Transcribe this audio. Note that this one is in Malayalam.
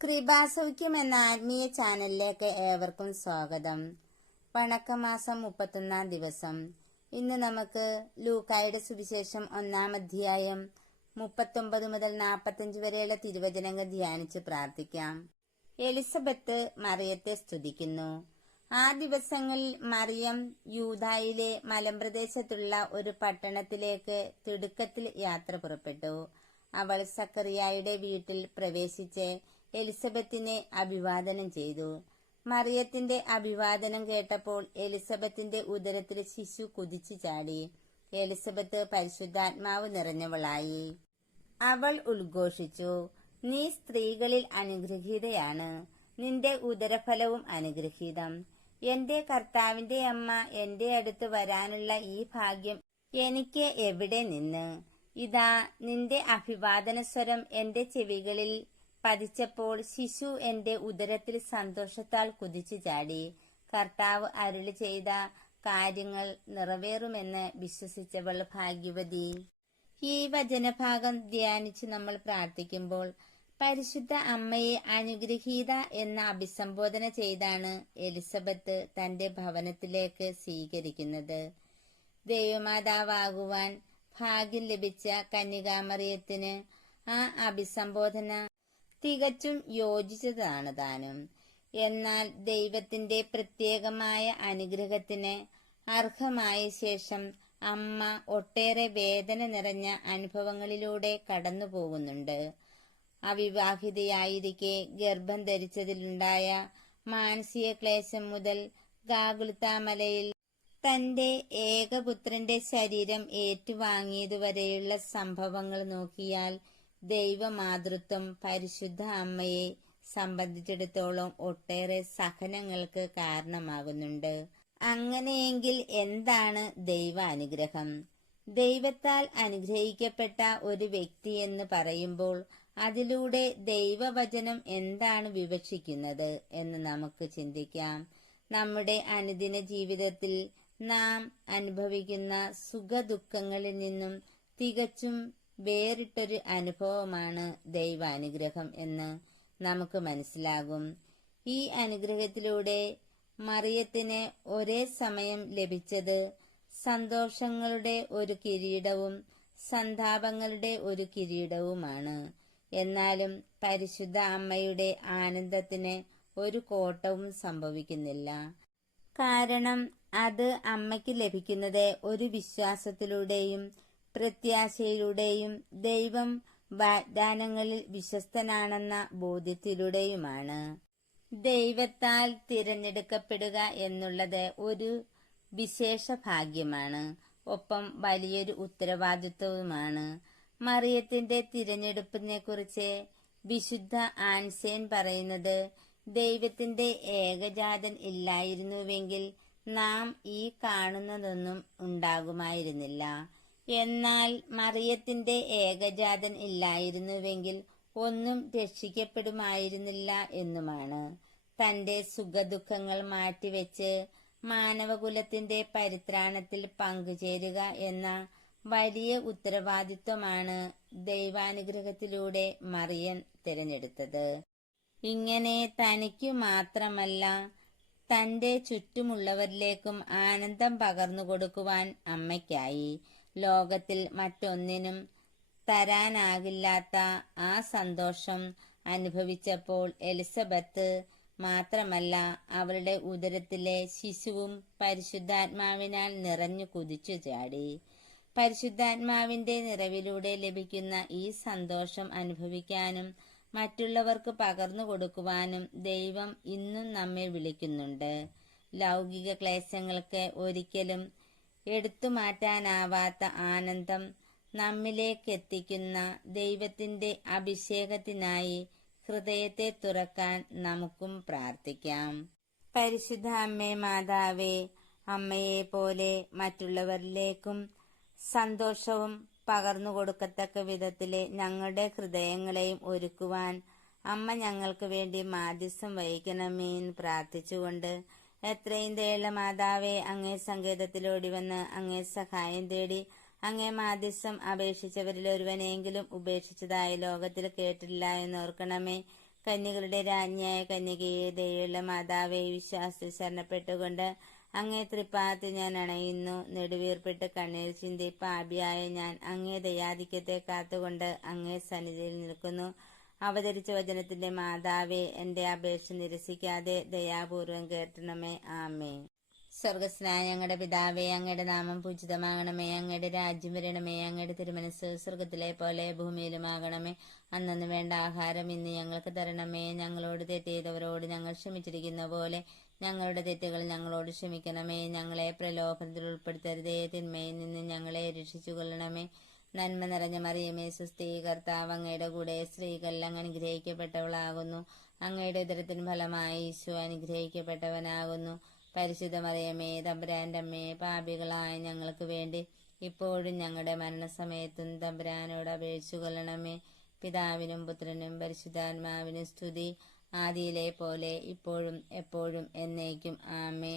കൃപാസൗഖ്യം എന്ന ആത്മീയ ചാനലിലേക്ക് ഏവർക്കും സ്വാഗതം. പണക്കമാസം മുപ്പത്തൊന്നാം ദിവസം. ഇന്ന് നമുക്ക് ലൂക്കായുടെ സുവിശേഷം ഒന്നാം അധ്യായം മുപ്പത്തൊമ്പത് മുതൽ നാൽപ്പത്തഞ്ച് വരെയുള്ള തിരുവചനങ്ങൾ ധ്യാനിച്ച് പ്രാർത്ഥിക്കാം. എലിസബത്ത് മറിയത്തെ സ്തുതിക്കുന്നു. ആ ദിവസങ്ങളിൽ മറിയം യൂതായിലെ മലമ്പ്രദേശത്തുള്ള ഒരു പട്ടണത്തിലേക്ക് തിടുക്കത്തിൽ യാത്ര പുറപ്പെട്ടു. അവൾ സക്കറിയായുടെ വീട്ടിൽ പ്രവേശിച്ച് എലിസബത്തിനെ അഭിവാദനം ചെയ്തു. മറിയത്തിന്റെ അഭിവാദനം കേട്ടപ്പോൾ എലിസബത്തിന്റെ ഉദരത്തിൽ ശിശു കുതിച്ചു ചാടി. എലിസബത്ത് പരിശുദ്ധാത്മാവ് നിറഞ്ഞവളായി. അവൾ ഉദ്ഘോഷിച്ചു. നീ സ്ത്രീകളിൽ അനുഗ്രഹീതയാണ്. നിന്റെ ഉദരഫലവും അനുഗ്രഹീതം. എന്റെ കർത്താവിന്റെ അമ്മ എന്റെ അടുത്ത് വരാനുള്ള ഈ ഭാഗ്യം എനിക്ക് എവിടെ നിന്ന്? ഇതാ നിന്റെ അഭിവാദന സ്വരം എന്റെ ചെവികളിൽ പതിച്ചപ്പോൾ ശിശു എന്റെ ഉദരത്തിൽ സന്തോഷത്താൽ കുതിച്ചു ചാടി. കർത്താവ് അരുളി ചെയ്ത കാര്യങ്ങൾ നിറവേറുമെന്ന് വിശ്വസിച്ചവൾ ഭാഗ്യവതി. ഈ വചനഭാഗം ധ്യാനിച്ച് നമ്മൾ പ്രാർത്ഥിക്കുമ്പോൾ പരിശുദ്ധ അമ്മയെ അനുഗ്രഹീത എന്ന അഭിസംബോധന ചെയ്താണ് എലിസബത്ത് തന്റെ ഭവനത്തിലേക്ക് സ്വീകരിക്കുന്നത്. ദൈവമാതാവാകുവാൻ ഭാഗ്യം ലഭിച്ച കന്യകാമറിയത്തിന് ആ അഭിസംബോധന തികച്ചും യോജിച്ചതാണ് താനും. എന്നാൽ ദൈവത്തിന്റെ പ്രത്യേകമായ അനുഗ്രഹത്തിന് അർഹമായ ശേഷം അമ്മ ഒട്ടേറെ വേദന നിറഞ്ഞ അനുഭവങ്ങളിലൂടെ കടന്നു പോകുന്നുണ്ട്. അവിവാഹിതയായിരിക്കെ ഗർഭം ധരിച്ചതിലുണ്ടായ മാനസിക ക്ലേശം മുതൽ ഗാഗുൽത്താമലയിൽ തന്റെ ഏകപുത്രന്റെ ശരീരം ഏറ്റുവാങ്ങിയതുവരെയുള്ള സംഭവങ്ങൾ നോക്കിയാൽ ദൈവമാതൃത്വം പരിശുദ്ധ അമ്മയെ സംബന്ധിച്ചിടത്തോളം ഒട്ടേറെ സഹനങ്ങൾക്ക് കാരണമാകുന്നുണ്ട്. അങ്ങനെയെങ്കിൽ എന്താണ് ദൈവ അനുഗ്രഹം ദൈവത്താൽ അനുഗ്രഹിക്കപ്പെട്ട ഒരു വ്യക്തി എന്ന് പറയുമ്പോൾ അതിലൂടെ ദൈവവചനം എന്താണ് വിവക്ഷിക്കുന്നത് എന്ന് നമുക്ക് ചിന്തിക്കാം. നമ്മുടെ അനുദിന ജീവിതത്തിൽ നാം അനുഭവിക്കുന്ന സുഖദുഃഖങ്ങളിൽ നിന്നും തികച്ചും വേറിട്ടൊരു അനുഭവമാണ് ദൈവാനുഗ്രഹം എന്ന് നമുക്ക് മനസ്സിലാകും. ഈ അനുഗ്രഹത്തിലൂടെ മറിയത്തിന് ഒരേ സമയം ലഭിച്ചത് സന്തോഷങ്ങളുടെ ഒരു കിരീടവും സന്താപങ്ങളുടെ ഒരു കിരീടവുമാണ്. എന്നാലും പരിശുദ്ധ അമ്മയുടെ ആനന്ദത്തിന് ഒരു കോട്ടവും സംഭവിക്കുന്നില്ല. കാരണം അത് അമ്മയ്ക്ക് ലഭിക്കുന്നത് ഒരു വിശ്വാസത്തിലൂടെയും പ്രത്യാശയിലൂടെയും ദൈവം വാഗ്ദാനങ്ങളിൽ വിശ്വസ്തനാണെന്ന ബോധ്യത്തിലൂടെയുമാണ്. ദൈവത്താൽ തിരഞ്ഞെടുക്കപ്പെടുക എന്നുള്ളത് ഒരു വിശേഷ ഭാഗ്യമാണ് ഒപ്പം വലിയൊരു ഉത്തരവാദിത്വവുമാണ്. മറിയത്തിന്റെ തിരഞ്ഞെടുപ്പിനെ കുറിച്ച് വിശുദ്ധ ആൻസേൻ പറയുന്നത് ദൈവത്തിന്റെ ഏകജാതൻ ഇല്ലായിരുന്നുവെങ്കിൽ നാം ഈ കാണുന്നതൊന്നും ഉണ്ടാകുമായിരുന്നില്ല. എന്നാൽ മറിയത്തിന്റെ ഏകജാതൻ ഇല്ലായിരുന്നുവെങ്കിൽ ഒന്നും രക്ഷിക്കപ്പെടുമായിരുന്നില്ല എന്നുമാണ്. തന്റെ സുഖദുഃഖങ്ങൾ മാറ്റിവെച്ച് മാനവകുലത്തിന്റെ പരിത്രാണത്തിൽ പങ്കുചേരുക എന്ന വലിയ ഉത്തരവാദിത്വമാണ് ദൈവാനുഗ്രഹത്തിലൂടെ മറിയൻ തിരഞ്ഞെടുത്തത്. ഇങ്ങനെ തനിക്കു മാത്രമല്ല തന്റെ ചുറ്റുമുള്ളവരിലേക്കും ആനന്ദം പകർന്നു കൊടുക്കുവാൻ അമ്മയ്ക്കായി. ലോകത്തിൽ മറ്റൊന്നിനും തരാനാകില്ലാത്ത ആ സന്തോഷം അനുഭവിച്ചപ്പോൾ എലിസബത്ത് മാത്രമല്ല അവളുടെ ഉദരത്തിലെ ശിശുവും പരിശുദ്ധാത്മാവിനാൽ നിറഞ്ഞു കുതിച്ചു ചാടി. പരിശുദ്ധാത്മാവിന്റെ നിറവിലൂടെ ലഭിക്കുന്ന ഈ സന്തോഷം അനുഭവിക്കാനും മറ്റുള്ളവർക്ക് പകർന്നു കൊടുക്കുവാനും ദൈവം ഇന്നും നമ്മെ വിളിക്കുന്നുണ്ട്. ലൗകിക ക്ലേശങ്ങൾക്ക് ഒരിക്കലും എടുത്തുമാറ്റാനാവാത്ത ആനന്ദം നമ്മിലേക്ക് എത്തിക്കുന്ന ദൈവത്തിന്റെ അഭിഷേകത്തിനായി ഹൃദയത്തെ തുറക്കാൻ നമുക്കും പ്രാർത്ഥിക്കാം. പരിശുദ്ധ അമ്മേ മാതാവേ അമ്മയെ പോലെ മറ്റുള്ളവരിലേക്കും സന്തോഷവും പകർന്നു കൊടുക്കത്തക്ക വിധത്തിലെ ഞങ്ങളുടെ ഹൃദയങ്ങളെയും ഒരുക്കുവാൻ അമ്മ ഞങ്ങൾക്ക് വേണ്ടി മാധ്യസ്ഥം വഹിക്കണമേ എന്ന് പ്രാർത്ഥിച്ചുകൊണ്ട് എത്രയും ദയുള്ള മാതാവേ അങ്ങേ സങ്കേതത്തിലോടി വന്ന് അങ്ങേ സഹായം തേടി അങ്ങേ മാധ്യസ്ഥം അപേക്ഷിച്ചവരിൽ ഒരുവനെങ്കിലും ഉപേക്ഷിച്ചതായി ലോകത്തിൽ കേട്ടില്ല എന്നോർക്കണമേ കന്യകളുടെ രാജ്ഞിയായ കന്യകയെ ദയുള്ള മാതാവെ വിശ്വാസത്തിൽ ശരണപ്പെട്ടുകൊണ്ട് അങ്ങേ തൃപ്പാത്ത് ഞാൻ അണയുന്നു. നെടുവീർപ്പിട്ട് കണ്ണീർ ചിന്തി പാപിയായ ഞാൻ അങ്ങേ ദയാധിക്യത്തെ കാത്തുകൊണ്ട് അങ്ങേ സന്നിധിയിൽ നിൽക്കുന്നു. അവതരിച്ച വചനത്തിന്റെ മാതാവേ എന്റെ അപേക്ഷ നിരസിക്കാതെ ദയാപൂർവം കേട്ടണമേ ആമേ സ്വർഗസ്നായ ഞങ്ങളുടെ പിതാവേ അങ്ങയുടെ നാമം പൂജിതമാകണമേ. അങ്ങയുടെ രാജ്യം വരണമേ. അങ്ങയുടെ തിരുമനസ് സ്വർഗത്തിലെ പോലെ ഭൂമിയിലുമാകണമേ. അന്നു വേണ്ട ആഹാരം ഇന്ന് ഞങ്ങൾക്ക് തരണമേ. ഞങ്ങളോട് തെറ്റ് ചെയ്തവരോട് ഞങ്ങൾ ക്ഷമിച്ചിരിക്കുന്ന പോലെ ഞങ്ങളുടെ തെറ്റുകൾ ഞങ്ങളോട് ക്ഷമിക്കണമേ. ഞങ്ങളെ പ്രലോഭനത്തിൽ ഉൾപ്പെടുത്തരുതേ. തിന്മയിൽ നിന്ന് ഞങ്ങളെ രക്ഷിച്ചു കൊള്ളണമേ നന്മ നിറഞ്ഞ മറിയമേ സുസ്ഥീ കർത്താവ് അങ്ങയുടെ കൂടെ സ്ത്രീകളിൽ അനുഗ്രഹിക്കപ്പെട്ടവളാകുന്നു അങ്ങയുടെ ഉദരത്തിന് ഫലമായി ഈശോ അനുഗ്രഹിക്കപ്പെട്ടവനാകുന്നു. പരിശുദ്ധ മറിയമേ തമ്പുരാന്റെ അമ്മേ പാപികളായ ഞങ്ങൾക്ക് വേണ്ടി ഇപ്പോഴും ഞങ്ങളുടെ മരണസമയത്തും തമ്പുരാനോട് അപേക്ഷിച്ചു കൊള്ളണമേ പിതാവിനും പുത്രനും പരിശുദ്ധാത്മാവിനും സ്തുതി. ആദിയിലെ പോലെ ഇപ്പോഴും എപ്പോഴും എന്നേക്കും. ആമേ